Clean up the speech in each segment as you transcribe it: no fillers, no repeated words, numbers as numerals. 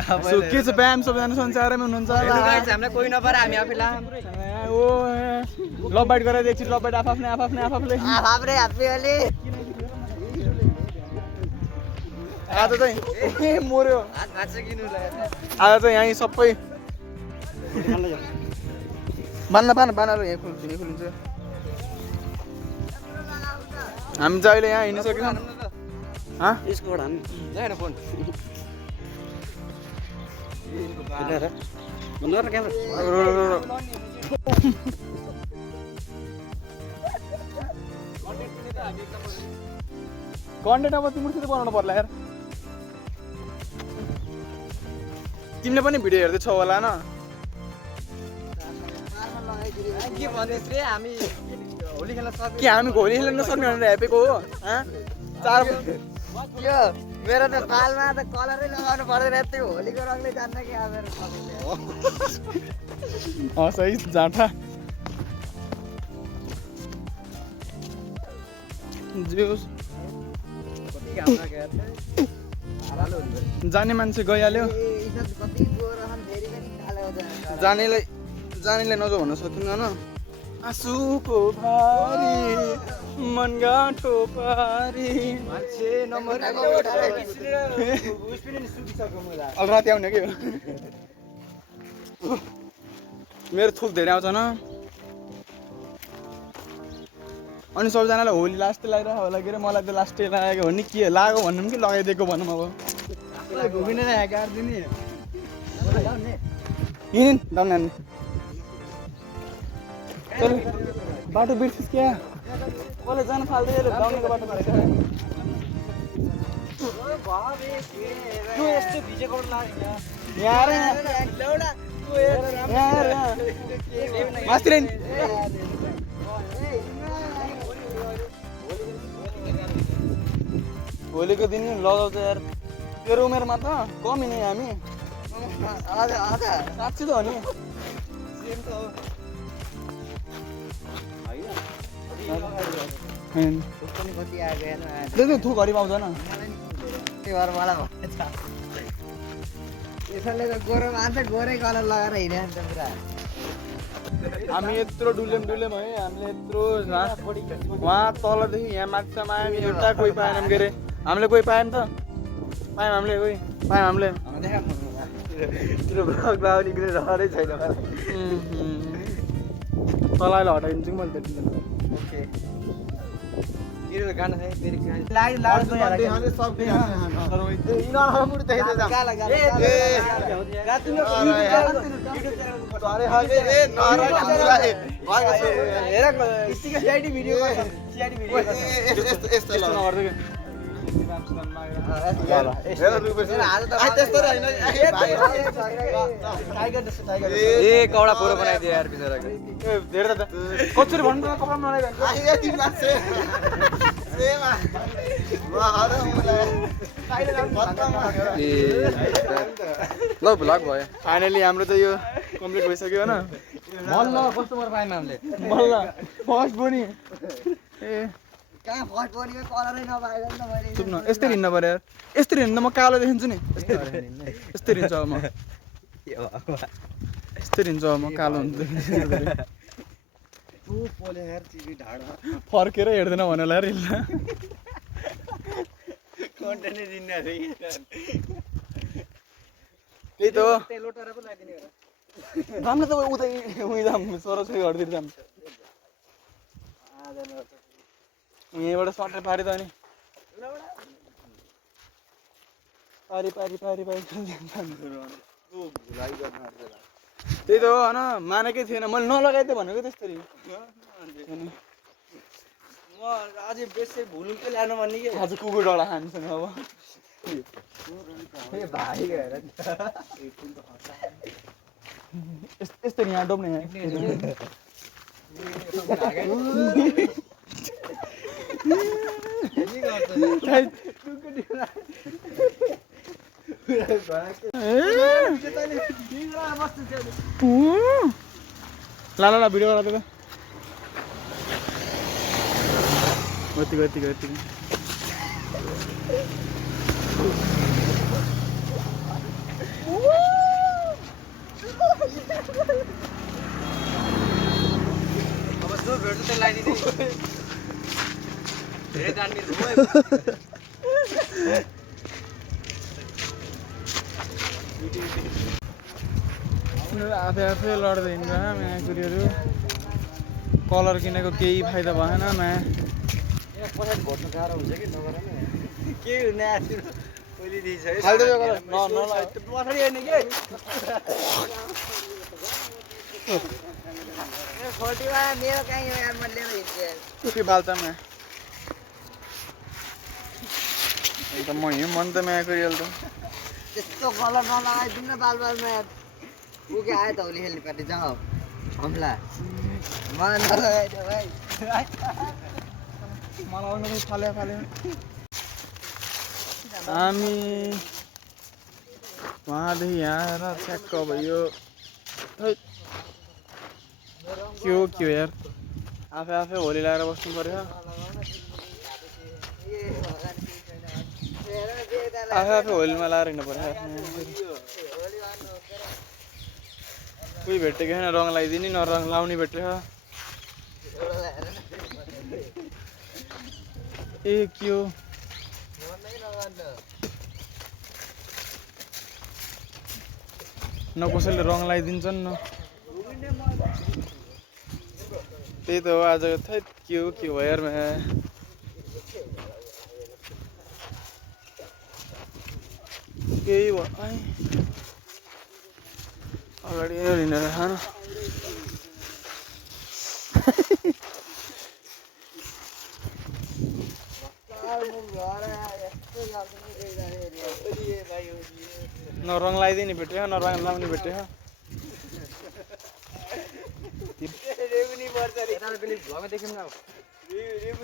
के छ ब्याम सबैजना सञ्चारमै हुनुहुन्छ हामीलाई कोही नपर हामी आफैला ओ लभ बाइट गरेर एकछिन लभ बाइट आफआफले आज चाहिँ मर्यो आज चाहिँ यहीँ सबै बान्नहरू यहाँ खोलिन्छ हामी चाहिँ अहिले यहाँ हिँड्न सकेनौँ कन्टेन्ट अब तिमीसित बनाउनु पर्ला यार तिमीले पनि भिडियो हेर्दैछौ होला न के भन्दैछ रे हामी होली खेल्न सक्छ के हामी होली खेल्न नसक्ने भनेर हेपेको हो चार यो मेरो त तालमा त कलरै लगाउनु पर्दैन त्यो होलीको रङले जान्न कि अब सही जाँठा जाने मान्छे गइहाल्यो जानेलाई नजाऊ भन्न सक्दिनँ आँसुको भारी मन गाँठो पारी अब राति आउने के मेरो थुक धेरै आउँछ न अनि सबैजनालाई होली लास्टै लगाइरहेको होला के अरे मलाई त लास्टै लागेको हो नि के लाग्यो भन्नु कि लगाइदिएको भनौँ अब हिँड डाउन नानी चल बाटो बिर्सिस क्या कसले जान फाल्दै डाउनको बाटो होलीको दिन लगाउँछ यार तेरो उमेरमा त कमी नै हामी साँच्ची त हो नि थुक हरि पाउँछ न गोरै कलर लगाएर हिँड्छ पुरा हामी यत्रो डुल्यौँ है हामीले यत्रो वहाँ तलदेखि यहाँ माथिसम्म आयौँ एउटा कोही पाएनौँ के अरे हामीले कोही पायौँ त पायौँ हामीले कोही पायौँ हामीले रहरै छैन तललाई हटाइदिन्छु मैले त्यति गाना कौडा पोरो बनाइदियो यार कसरी भन्नु कपडा ल भ्लग भयो फाइनली हाम्रो त यो कम्प्लिट भइसक्यो होइन मल्ल कस्टमर पायौँ हामीले मल्ल फर्स्ट पनि ए कहाँ फर्स्ट बनीको कलरै नपाएर नि त मैले सुन्न यस्तै हिँड्न पर्यो यार यस्तरी हिँड्दा म कालो देखिन्छु नि यस्तरी हिँड्छु अब म यस्तरी हिँड्छु अब म कालो हुन्छु फर्केर हेर्दैन भने होला रिल त्यही त हो जाम न त उतै उहीँ जाम छोराछोरी घरतिर जाम यहीँबाट सट्टै पारि त अनि पारी त्यही त हो होइन मानेकै थिएन मैले नलगाइदिएँ भनेको त्यसरी म अझै बेसी भुलु के ल्यानु भन्ने कि आज कुकुर डढा खान्छन् अब यस्तरी यहाँ डोब्ने ला भिडियो गराएको यतिको आफै आफै लड्दै हिँड्छ माया कुरीहरू कलर किनेको केही फाइदा भएन माया के हुने आजकल ओली दिइसक्यो फाल्टो यो कलर नलाइ पछाडि होइन के फोर्टीमा मेरो कहीँ यार म लिएर हिँड्छु के बाल्छ माया एकदम म हिँड मन त माया कुरीहरू त त्यस्तो कलर नलगाइदिउँ न बालबालमा यार ऊ के आयो त होली खेल्ने पार्टी जाऊ हमला म नलगाइदियो भाइ मलाई फाल्यो फाल्यो हामी उहाँदेखि यहाँ आएर ठ्याक्क भयो के हो यार आफै आफै होली लगाएर बस्नु पर्यो आफै आफै होलीमा लगाएर हिँड्नु पर्यो कोही भेटेको छैन रङ लगाइदिने न रङ लाउने भेटेको ए के हो न कसैले रङ लगाइदिन्छन् न त्यही त हो आज थैट के हो भयो यार केही भयो अगाडि हिँडेर खानु न रङ लगाइदिने भेट्यो न रङ लाउने भेट्यो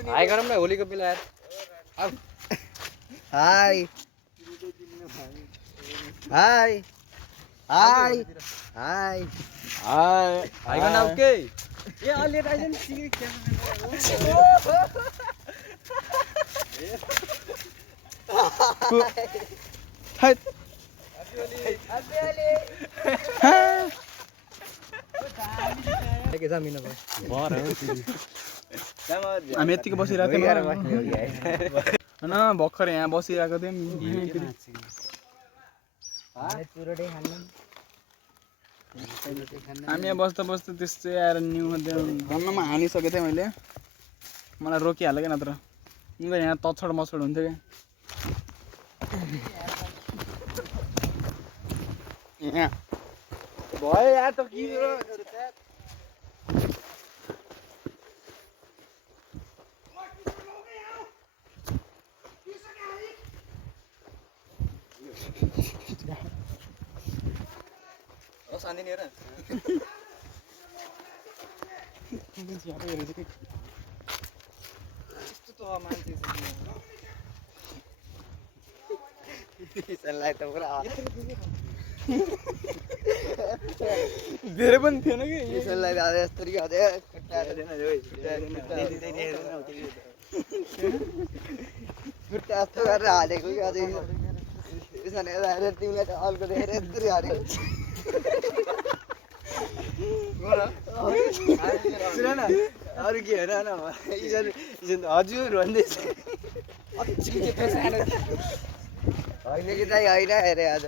हाई गरौँ न होलीको बेला यार high high high high high high गर्न अब के ए अलि आइज नि थैट हामी यतिकै बसिरहेको थियौँ होइन भर्खर यहाँ बसिरहेको थियौँ हामी यहाँ बस्दा बस्दा त्यस्तै आएर न्यु धन्नमा हानिसकेको थिएँ मैले मलाई रोकिहाल्यो क्या नत्र यहाँ तछड मछड हुन्थ्यो क्या यहाँ भयो यार त के शान्ति हेर त्यस्तो त मान्छे त पुरा धेरै पनि थिएन कि यसलाई यस्तो यस्तो गरेर हालेको कि अझै तिमीलाई त अर्को देखेर यत्रो हालेको सुन न अरू के होइन हजुर भन्दैछ होइन कि चाहिँ होइन हेरे आज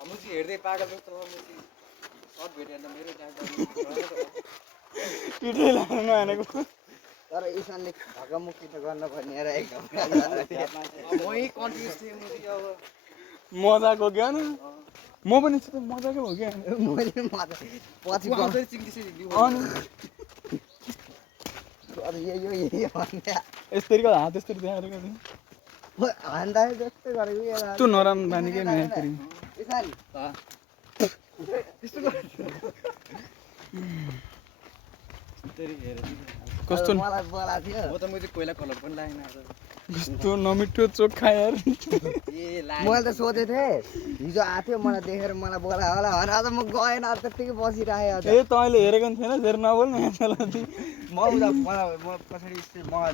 मुसी हेर्दै पागल जस्तो सर्ट भेटेर मेरो पिठै लाग्नु नहानेको तर इसानले ढकामुक्ति त गर्न पर्ने र एकदम मजाको क्या न म पनि मजाकै हो क्या पछि यस्तरी हात यस्तरी देखाएर हान्दा जस्तो गरेको यस्तो नराम्रो बानीकै नयाँ कस्तो मलाई बोलाएको थियो म त मैले कोइला कलर पनि लागेन कस्तो नमिठो चोखा यार मैले त सोधेको थिएँ हिजो आएको थियो मलाई देखेर मलाई बोलायो होला होइन आज म गएन अब त्यत्तिकै बसिरहेँ ए तैँले हेरेको नि थिएन फेरि नबोल्नु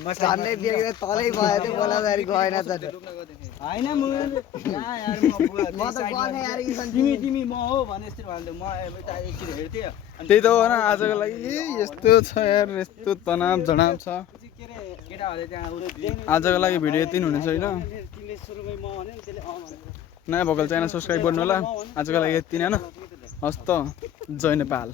म झन्डै बेग्दै तलै भयो थियो बोलाउँदाखेरि गएन त होइन म त गएन यार तिमी म हो भने यस्तो भन्दै म यता एकछिन हेर्थेँ त्यही त हो न आजको लागि यस्तो छ यार यस्तो तनाव जनाव छ केटाहरूले त्यहाँ आजको लागि भिडियो यति नै हुनेछ होइन तिमीले सुरुमै म भन्यो नि त्यसले भने नयाँ भोकल च्यानल सब्सक्राइब गर्नु होला आजको लागि यति नै होइन हस् त जय नेपाल